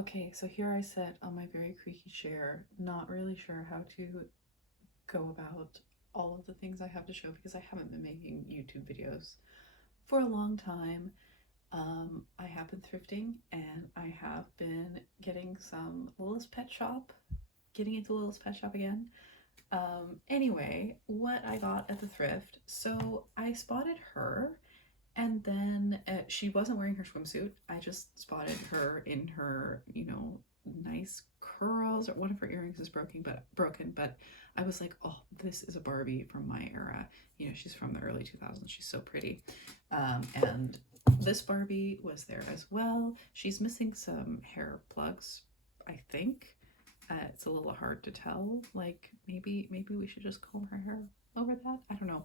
Okay, so here I sit on my very creaky chair, not really sure how to go about all of the things I have to show because I haven't been making YouTube videos for a long time. I have been thrifting and I have been getting some getting into Littlest Pet Shop again. Anyway, what I got at the thrift. So I spotted her and then she wasn't wearing her swimsuit. I just spotted her in her, nice curls. Or one of her earrings is broken. But I was like, oh, this is a Barbie from my era. She's from the early 2000s. She's so pretty. And this Barbie was there as well. She's missing some hair plugs, I think. It's a little hard to tell. Like maybe we should just comb her hair over that. I don't know.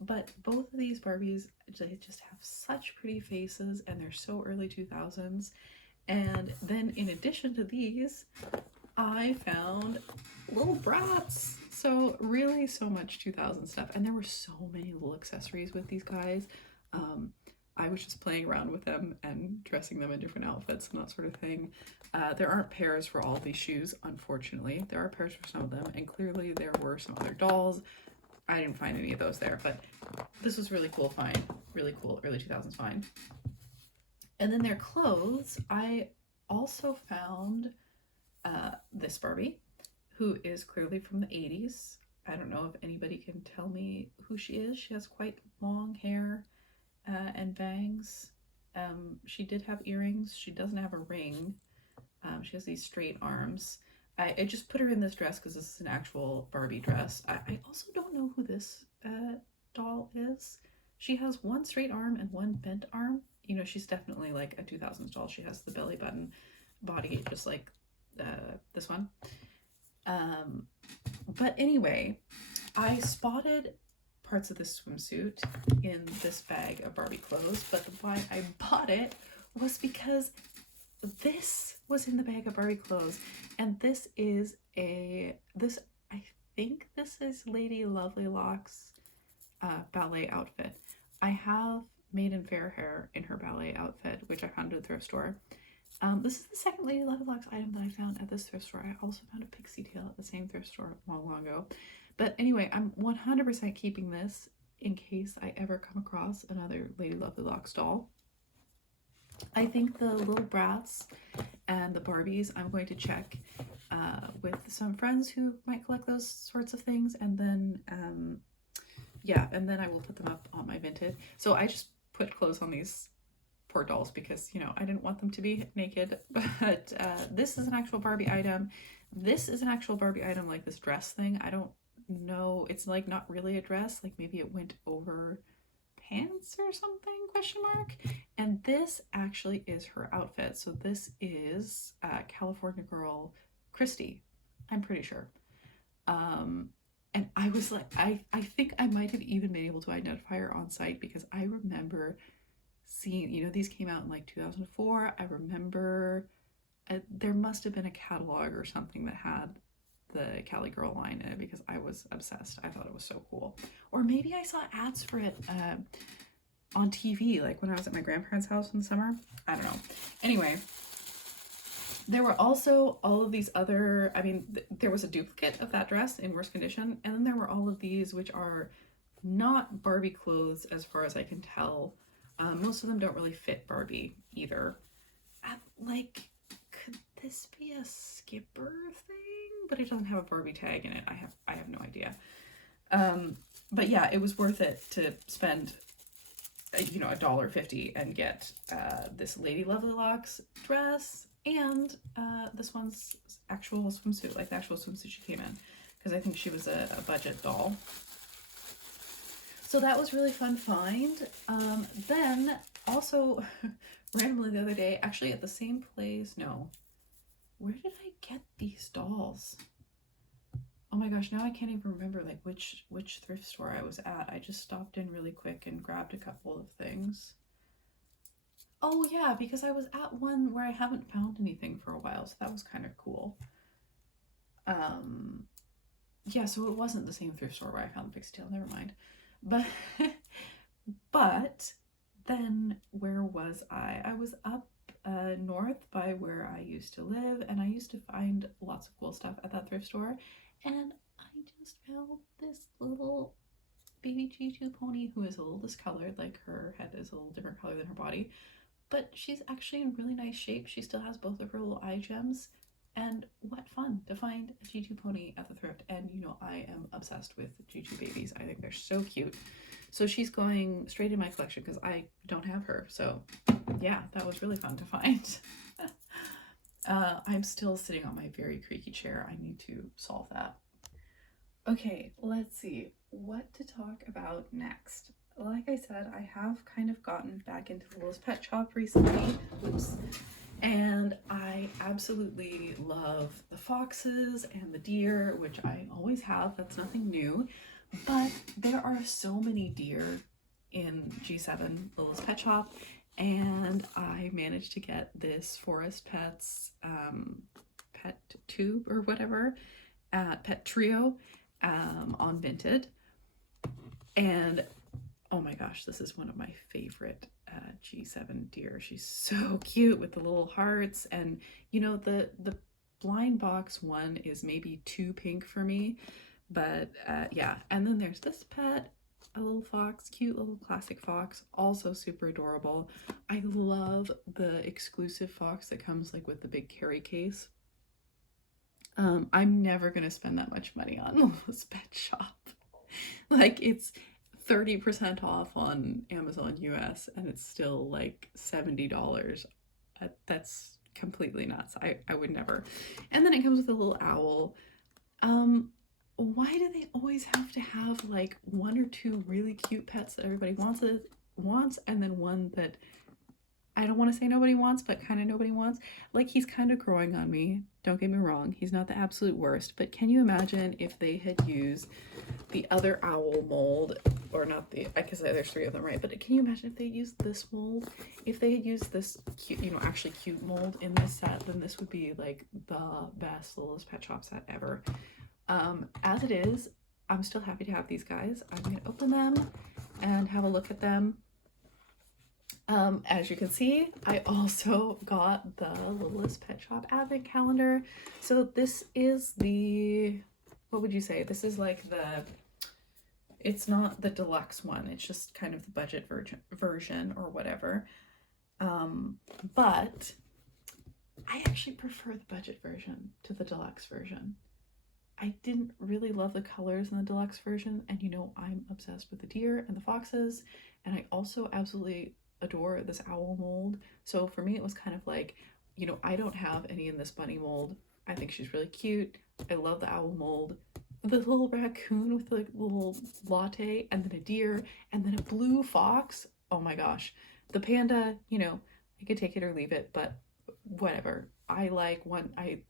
But both of these Barbies, they just have such pretty faces and they're so early 2000s. And then in addition to these, I found little brats. So really so much 2000 stuff. And there were so many little accessories with these guys. I was just playing around with them and dressing them in different outfits and that sort of thing. There aren't pairs for all these shoes, unfortunately. There are pairs for some of them, and clearly there were some other dolls. I didn't find any of those there, but this was really cool find. Really cool early 2000s find. And then their clothes, I also found this Barbie, who is clearly from the 80s. I don't know if anybody can tell me who she is. She has quite long hair and bangs. She did have earrings. She doesn't have a ring. She has these straight arms. I just put her in this dress because this is an actual Barbie dress. I also don't know who this doll is. She has one straight arm and one bent arm. She's definitely like a 2000s doll. She has the belly button body just like this one. But anyway, I spotted parts of this swimsuit in this bag of Barbie clothes, but why I bought it was because this was in the bag of Barbie clothes, and I think this is Lady Lovely Locks ballet outfit. I have Maiden Fair hair in her ballet outfit, which I found at a thrift store. This is the second Lady Lovely Locks item that I found at this thrift store. I also found a pixie tail at the same thrift store long ago. But anyway, I'm 100% keeping this in case I ever come across another Lady Lovely Locks doll. I think the little brats and the Barbies I'm going to check with some friends who might collect those sorts of things, and then and then I will put them up on my Vinted. So I just put clothes on these poor dolls because I didn't want them to be naked. But this is an actual Barbie item. This is an actual Barbie item, like this dress thing. I don't know, it's like not really a dress, like maybe it went over pants or something, question mark. And this actually is her outfit. So this is California Girl Christy, I'm pretty sure. And I was like, I think I might have even been able to identify her on site because I remember seeing, these came out in like 2004. I remember there must have been a catalog or something that had the Cali Girl line in it because I was obsessed. I thought it was so cool. Or maybe I saw ads for it on TV, like when I was at my grandparents' house in the summer. I don't know. Anyway, there were also all of these other, there was a duplicate of that dress in worse condition, and then there were all of these which are not Barbie clothes as far as I can tell. Most of them don't really fit Barbie either. Could this be a Skipper thing? But it doesn't have a Barbie tag in it. I have no idea. But yeah, it was worth it to spend $1.50 and get this Lady Lovely Locks dress and this one's actual swimsuit, like the actual swimsuit she came in, because I think she was a budget doll. So that was really fun find. Then also randomly the other day, actually at the same place, no, where did I get these dolls? Oh my gosh, now I can't even remember like which thrift store I was at. I just stopped in really quick and grabbed a couple of things. Oh yeah, because I was at one where I haven't found anything for a while, so that was kind of cool. Yeah, so it wasn't the same thrift store where I found the pixie tail, never mind. But then where was I? I was up north by where I used to live, and I used to find lots of cool stuff at that thrift store, and I just found this little baby G2 pony who is a little discolored, like her head is a little different color than her body, but she's actually in really nice shape. She still has both of her little eye gems, and what fun to find a G2 pony at the thrift. And you know, I am obsessed with G2 babies. I think they're so cute. So she's going straight in my collection because I don't have her. So yeah, that was really fun to find. I'm still sitting on my very creaky chair. I need to solve that. Okay, let's see what to talk about next. Like I said, I have kind of gotten back into the Littlest Pet Shop recently. Oops. And I absolutely love the foxes and the deer, which I always have. That's nothing new. But there are so many deer in G7 Littlest Pet Shop, and I managed to get this Forest Pets pet tube or whatever at Pet Trio on Vinted. And oh my gosh, this is one of my favorite G7 deer. She's so cute with the little hearts, and you know, the blind box one is maybe too pink for me, but yeah. And then there's this pet, a little fox, cute little classic fox, also super adorable. I love the exclusive fox that comes like with the big carry case. I'm never gonna spend that much money on Littlest Pet Shop. Like, it's 30% off on Amazon US and it's still like $70. That's completely nuts. I would never. And then it comes with a little owl. Why do they always have to have like one or two really cute pets that everybody wants and then one that I don't want to say nobody wants, but kind of nobody wants? Like, he's kind of growing on me. Don't get me wrong. He's not the absolute worst, but can you imagine if they had used the other owl mold, or not the, I guess there's three of them, right? But can you imagine if they used this mold? If they had used this cute, you know, actually cute mold in this set, then this would be like the best Littlest Pet Shop set ever. As it is, I'm still happy to have these guys. I'm going to open them and have a look at them. As you can see, I also got the Littlest Pet Shop advent calendar. So this is the, what would you say? This is like it's not the deluxe one. It's just kind of the budget version or whatever. But I actually prefer the budget version to the deluxe version. I didn't really love the colors in the deluxe version, and you know, I'm obsessed with the deer and the foxes, and I also absolutely adore this owl mold. So for me, it was kind of like, you know, I don't have any in this bunny mold. I think she's really cute. I love the owl mold. The little raccoon with the little latte, and then a deer, and then a blue fox. Oh my gosh. The panda, you know, I could take it or leave it, but whatever. I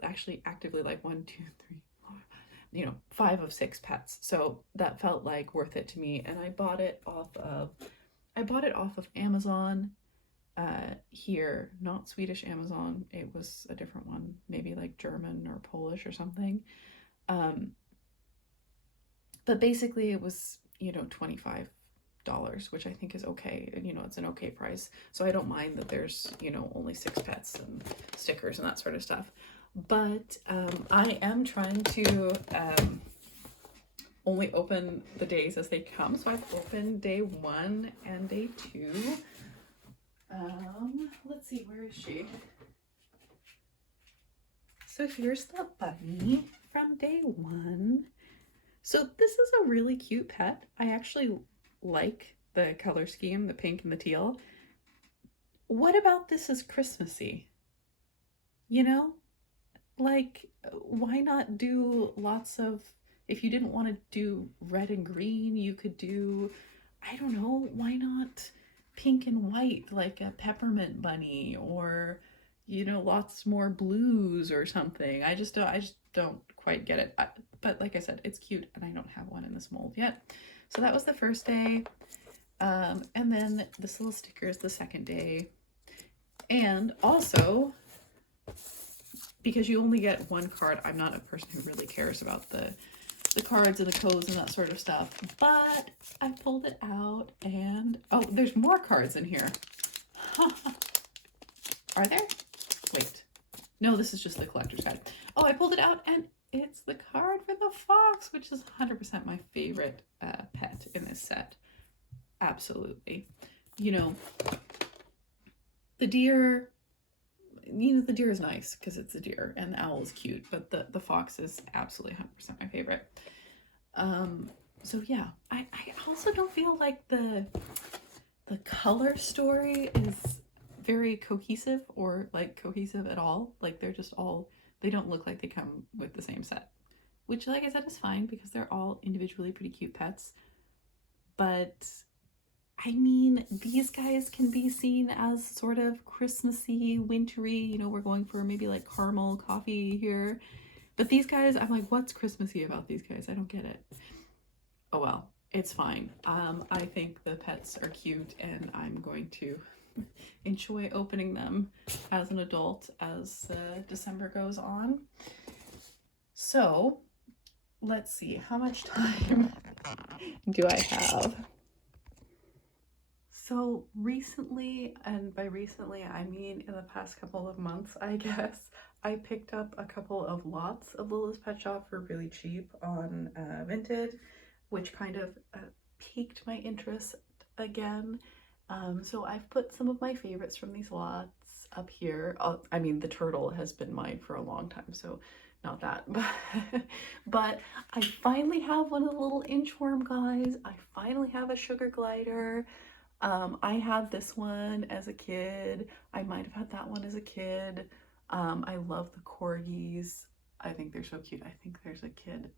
actually actively like 1, 2, 3, 4, you know, 5 of 6 pets. So that felt like worth it to me. And I bought it off of Amazon here, not Swedish Amazon. It was a different one, maybe like German or Polish or something. But basically it was, you know, $25, which I think is okay. You know, it's an okay price. So I don't mind that there's, you know, only 6 pets and stickers and that sort of stuff. But I am trying to only open the days as they come. So I've opened day 1 and day 2. Let's see, where is she? So here's the bunny from day 1. So this is a really cute pet. I actually like the color scheme, the pink and the teal. What about this is Christmassy? You know? Like, why not do lots of, if you didn't want to do red and green, you could do, I don't know, why not pink and white, like a peppermint bunny, or, you know, lots more blues or something. I just don't quite get it. But like I said, it's cute, and I don't have one in this mold yet. So that was the first day. And then this little sticker is the second day. And also, because you only get 1 card, I'm not a person who really cares about the cards and the codes and that sort of stuff, but I pulled it out and, oh, there's more cards in here. Are there? Wait. No, this is just the collector's guide. Oh, I pulled it out and it's the card for the fox, which is 100% my favorite pet in this set. Absolutely. You know, the deer, the deer is nice because it's a deer and the owl is cute, but the fox is absolutely 100% my favorite. So yeah, I also don't feel like the color story is very cohesive or like cohesive at all. Like they're just all, they don't look like they come with the same set, which like I said is fine because they're all individually pretty cute pets. But I mean, these guys can be seen as sort of Christmassy, wintry, you know, we're going for maybe like caramel coffee here. But these guys, I'm like, what's Christmassy about these guys? I don't get it. Oh well, it's fine. I think the pets are cute and I'm going to enjoy opening them as an adult as December goes on. So let's see, how much time do I have? So recently, and by recently I mean in the past couple of months, I guess, I picked up a couple of lots of Lula's Pet Shop for really cheap on Vinted, which kind of piqued my interest again. So I've put some of my favorites from these lots up here. I mean, the turtle has been mine for a long time, so not that, but I finally have one of the little inchworm guys. I finally have a sugar glider. I had this one as a kid. I might have had that one as a kid. I love the corgis. I think they're so cute. I think there's a kid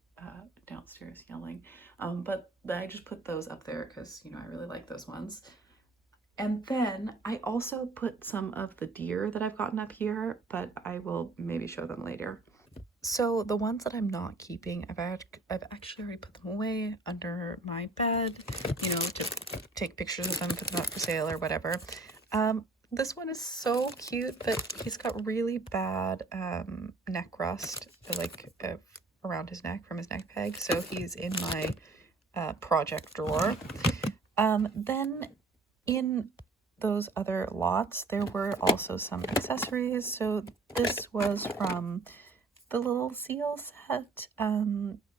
downstairs yelling. But I just put those up there because, you know, I really like those ones. And then I also put some of the deer that I've gotten up here, but I will maybe show them later. So the ones that I'm not keeping, I've actually already put them away under my bed, you know, to take pictures of them, put them up for sale or whatever. This one is so cute, but he's got really bad neck rust, like around his neck from his neck peg. So he's in my project drawer. Then in those other lots, there were also some accessories. So this was from the little seal set.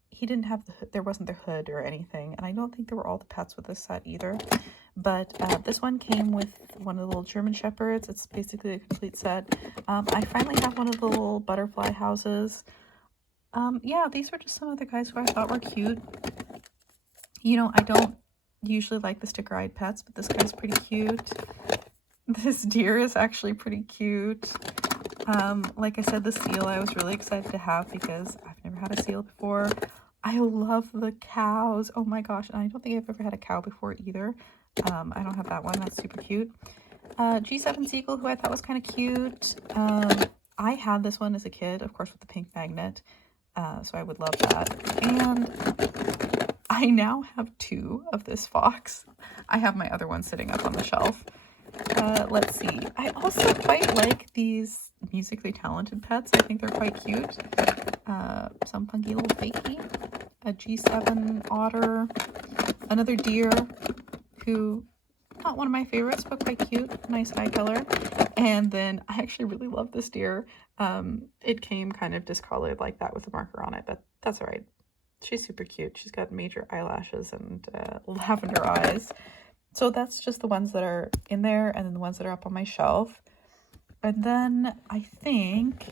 He didn't have the hood, there wasn't the hood or anything, and I don't think there were all the pets with this set either, but this one came with one of the little German Shepherds. It's basically a complete set. I finally have one of the little butterfly houses. Yeah, these were just some of the guys who I thought were cute. You know, I don't usually like the sticker-eyed pets, but this guy's pretty cute. This deer is actually pretty cute. Like I said, the seal I was really excited to have because I've never had a seal before. I love the cows. Oh my gosh. And I don't think I've ever had a cow before either. I don't have that one. That's super cute. G7 Seagull, who I thought was kind of cute. I had this one as a kid, of course, with the pink magnet. So I would love that. And I now have two of this fox. I have my other one sitting up on the shelf. Let's see. I also quite like these musically talented pets. I think they're quite cute. Some funky little fakey. A G7 otter. Another deer who, not one of my favorites, but quite cute. Nice eye color. And then I actually really love this deer. It came kind of discolored like that with a marker on it, but that's all right. She's super cute. She's got major eyelashes and lavender eyes. So that's just the ones that are in there, and then the ones that are up on my shelf. And then I think,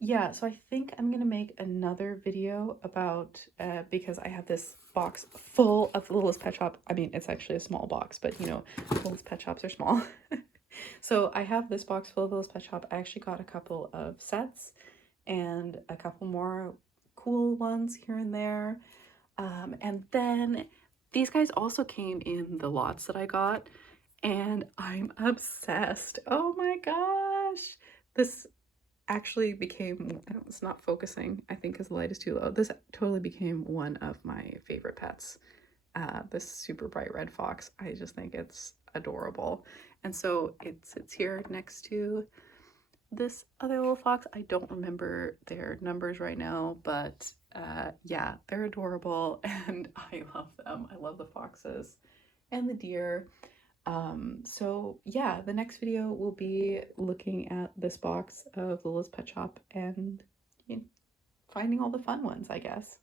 yeah, so I think I'm going to make another video about, because I have this box full of Littlest Pet Shop. I mean, it's actually a small box, but you know, Littlest Pet Shops are small. So I have this box full of Littlest Pet Shop. I actually got a couple of sets and a couple more cool ones here and there. And then these guys also came in the lots that I got, and I'm obsessed. Oh my gosh. This actually became, it's not focusing, I think because the light is too low. This totally became one of my favorite pets. This super bright red fox. I just think it's adorable. And so it sits here next to this other little fox. I don't remember their numbers right now, but yeah, they're adorable and I love them. I love the foxes and the deer. So yeah, the next video will be looking at this box of Lila's Pet Shop and, you know, finding all the fun ones, I guess.